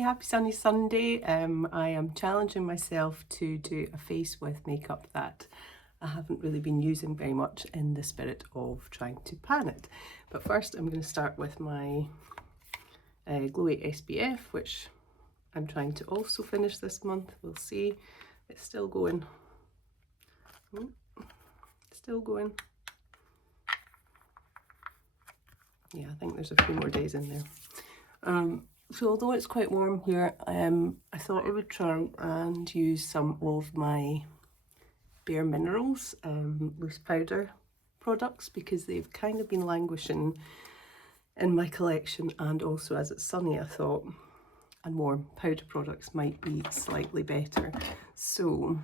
happy sunny Sunday. I am challenging myself to do a face with makeup that I haven't really been using very much in the spirit of trying to pan it. But first I'm going to start with my Glowy SPF, which I'm trying to also finish this month. We'll see. It's still going. Still going. Yeah, I think there's a few more days in there. So although it's quite warm here, I thought I would try and use some of my Bare Minerals loose powder products, because they've kind of been languishing in my collection, and also as it's sunny I thought and warm, powder products might be slightly better. So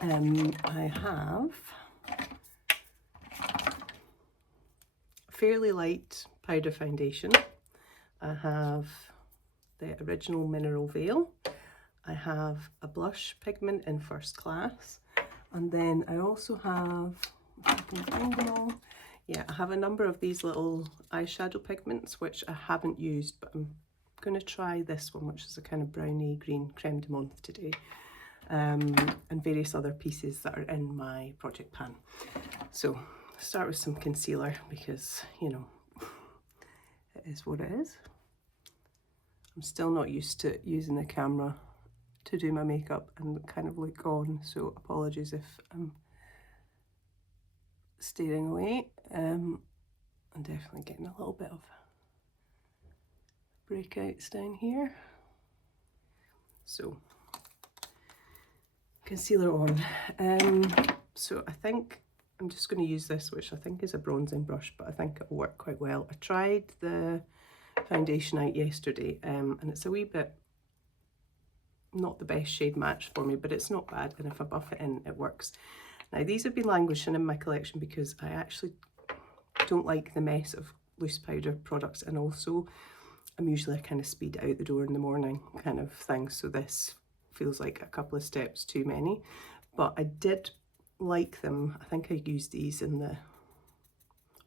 I have fairly light powder foundation. I have the original Mineral Veil. I have a blush pigment in First Class, and then I also have, if I can find them all, yeah, I have a number of these little eyeshadow pigments which I haven't used, but I'm going to try this one, which is a kind of brownie green creme de menthe today, and various other pieces that are in my project pan. So start with some concealer, because you know, it is what it is. I'm still not used to using the camera to do my makeup and kind of look on, so apologies if I'm staring away. I'm definitely getting a little bit of breakouts down here. So concealer on. So I think I'm just going to use this, which I think is a bronzing brush, but I think it'll work quite well. I tried the foundation out yesterday, and it's a wee bit not the best shade match for me, but it's not bad, and if I buff it in, it works. Now these have been languishing in my collection because I actually don't like the mess of loose powder products, and also I'm usually a kind of speed out the door in the morning kind of thing, so this feels like a couple of steps too many. But I did like them. I think I used these in the, I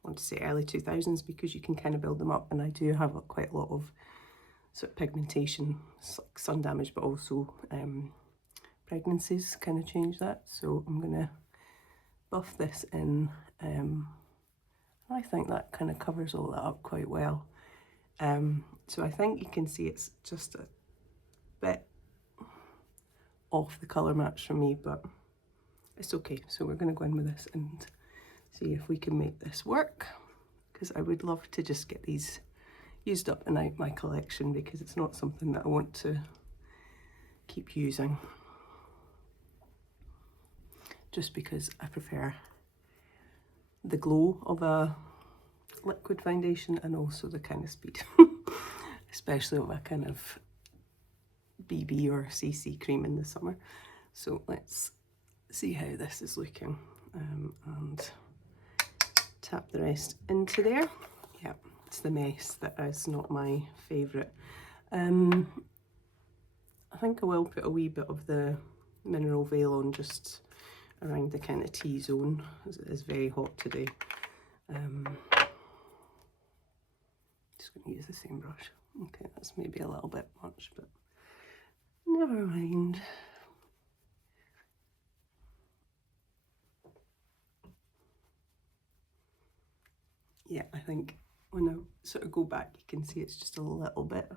want to say early 2000s, because you can kind of build them up, and I do have quite a lot of sort of pigmentation, like sun damage, but also pregnancies kind of change that. So I'm gonna buff this in. I think that kind of covers all that up quite well. So I think you can see it's just a bit off the colour match for me, but it's okay. So we're going to go in with this and see if we can make this work, because I would love to just get these used up and out my collection, because it's not something that I want to keep using, just because I prefer the glow of a liquid foundation and also the kind of speed, especially of a kind of BB or CC cream in the summer. So let's see how this is looking, and tap the rest into there. Yeah, it's the mess that is not my favourite. I think I will put a wee bit of the Mineral Veil on just around the kind of T-zone, as it is very hot today. Just going to use the same brush. Okay, that's maybe a little bit much, but never mind. Yeah, I think when I sort of go back, you can see it's just a little bit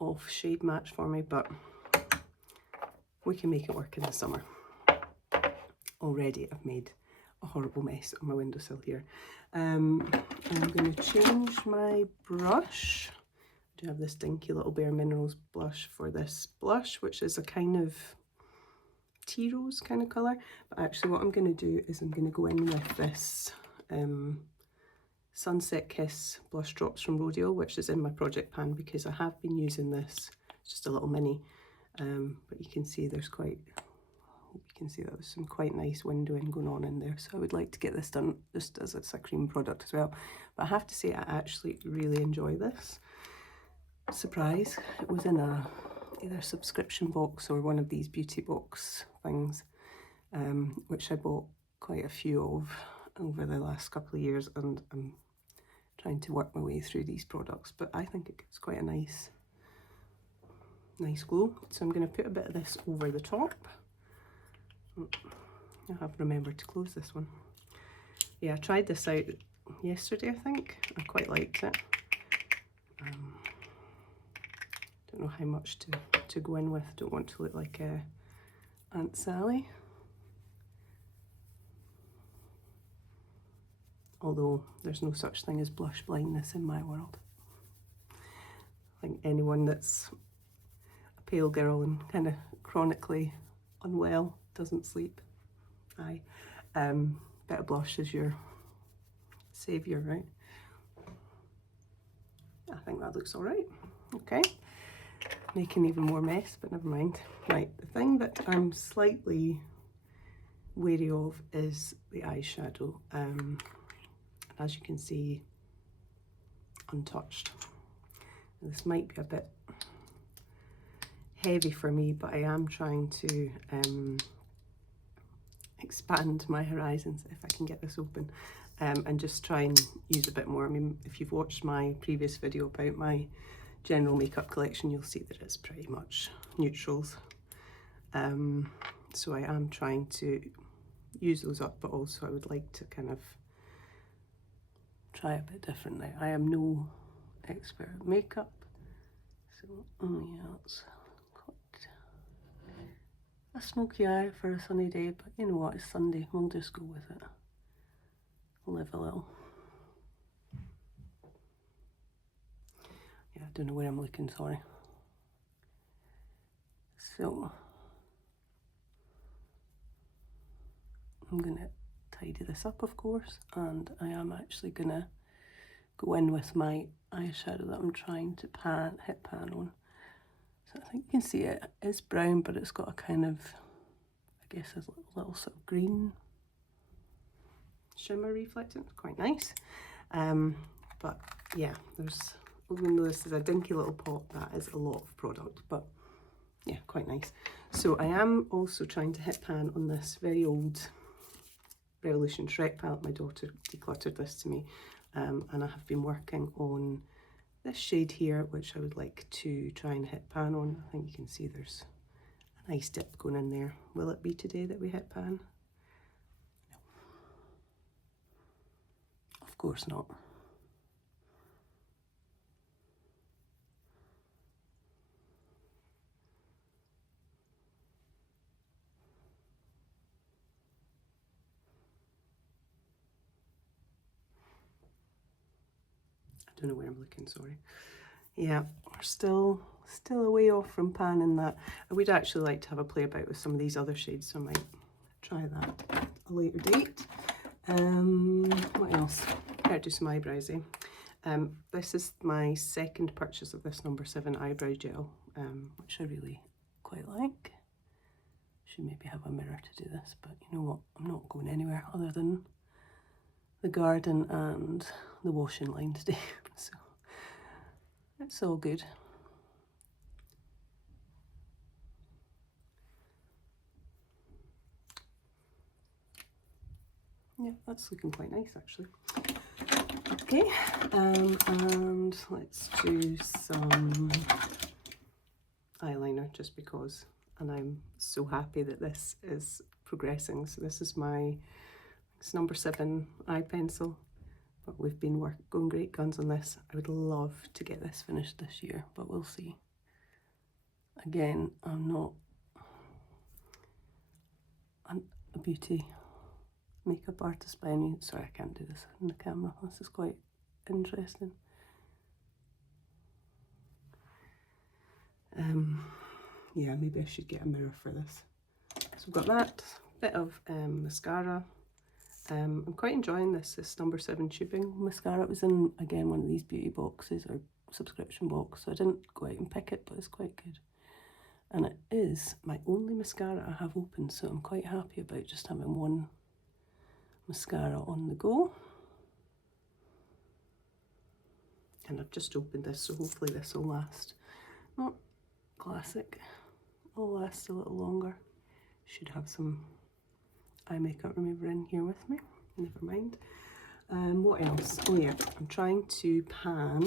off shade match for me, but we can make it work in the summer. Already I've made a horrible mess on my windowsill here. I'm going to change my brush. I do have this dinky little Bare Minerals blush for this blush, which is a kind of tea rose kind of colour. But actually what I'm going to do is I'm going to go in with this Sunset Kiss blush drops from Rodial, which is in my project pan, because I have been using this. It's just a little mini, but you can see there's quite, I hope you can see that there's some quite nice windowing going on in there. So I would like to get this done just as it's a cream product as well. But I have to say I actually really enjoy this. Surprise, it was in a either subscription box or one of these beauty box things, which I bought quite a few of over the last couple of years, and I'm trying to work my way through these products, but I think it gives quite a nice nice glow. So I'm going to put a bit of this over the top. I have remembered to close this one. Yeah, I tried this out yesterday, I think. I quite liked it. Don't know how much to go in with. Don't want to look like Aunt Sally. Although there's no such thing as blush blindness in my world. I think anyone that's a pale girl and kind of chronically unwell, doesn't sleep. Aye. Bit of blush is your saviour, right? I think that looks alright. Okay. Making even more mess, but never mind. Right, the thing that I'm slightly wary of is the eyeshadow. As you can see, untouched. This might be a bit heavy for me, but I am trying to expand my horizons if I can get this open, and just try and use a bit more. I mean, if you've watched my previous video about my general makeup collection, you'll see that it's pretty much neutrals. So I am trying to use those up, but also I would like to kind of try a bit differently. I am no expert at makeup, so yeah, it's quite a smoky eye for a sunny day, but you know what, it's Sunday, we'll just go with it. Live a little. Yeah, I don't know where I'm looking, sorry. So I'm gonna tidy this up, of course, and I am actually gonna go in with my eyeshadow that I'm trying to hit pan on. So I think you can see it is brown, but it's got a kind of, I guess, a little sort of green shimmer reflecting. It's quite nice. But yeah, even though this is a dinky little pot, that is a lot of product, but yeah, quite nice. So I am also trying to hit pan on this very old Revolution Shrek palette. My daughter decluttered this to me, and I have been working on this shade here, which I would like to try and hit pan on. I think you can see there's a nice dip going in there. Will it be today that we hit pan? No. Of course not. I don't know where I'm looking, sorry. Yeah, we're still a way off from panning that. I would actually like to have a play about with some of these other shades, so I might try that at a later date. What else? Better do some eyebrows, eh? This is my second purchase of this number 7 eyebrow gel, which I really quite like. Should maybe have a mirror to do this, but you know what? I'm not going anywhere other than the garden and the washing line today, so it's all good. Yeah, that's looking quite nice actually. Okay, and let's do some eyeliner just because, and I'm so happy that this is progressing. So this is it's number 7 eye pencil, but we've been going great guns on this. I would love to get this finished this year, but we'll see. Again, I'm not a beauty makeup artist by any. Sorry, I can't do this on the camera. This is quite interesting. Yeah, maybe I should get a mirror for this. So we've got that bit of mascara. I'm quite enjoying this number 7 tubing mascara. It was in, again, one of these beauty boxes or subscription box, so I didn't go out and pick it, but it's quite good. And it is my only mascara I have open, so I'm quite happy about just having one mascara on the go. And I've just opened this, so hopefully this will last. Not classic, will last a little longer. Should have some eye makeup remover in here with me, never mind. What else? Oh yeah, I'm trying to pan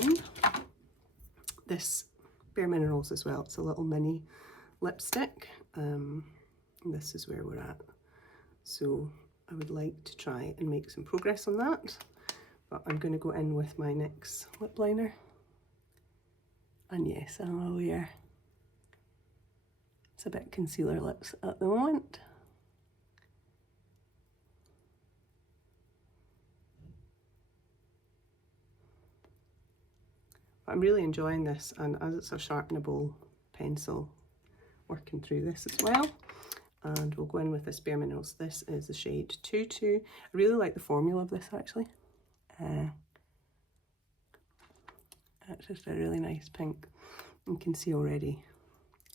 this Bare Minerals as well. It's a little mini lipstick. And this is where we're at. So I would like to try and make some progress on that. But I'm going to go in with my NYX lip liner. And yes, I'm aware it's a bit concealer lips at the moment. But I'm really enjoying this, and as it's a sharpenable pencil, working through this as well. And we'll go in with this Bare Minerals. This is the shade 22. I really like the formula of this actually. It's just a really nice pink. You can see already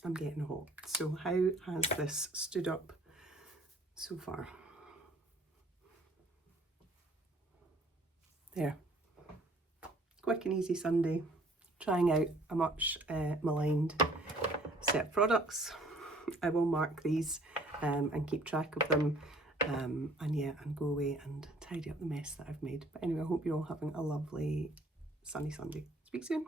I'm getting hot. So how has this stood up so far? There. Quick and easy Sunday. Trying out a much maligned set of products. I will mark these and keep track of them and yeah, and go away and tidy up the mess that I've made. But anyway, I hope you're all having a lovely sunny Sunday. Speak soon.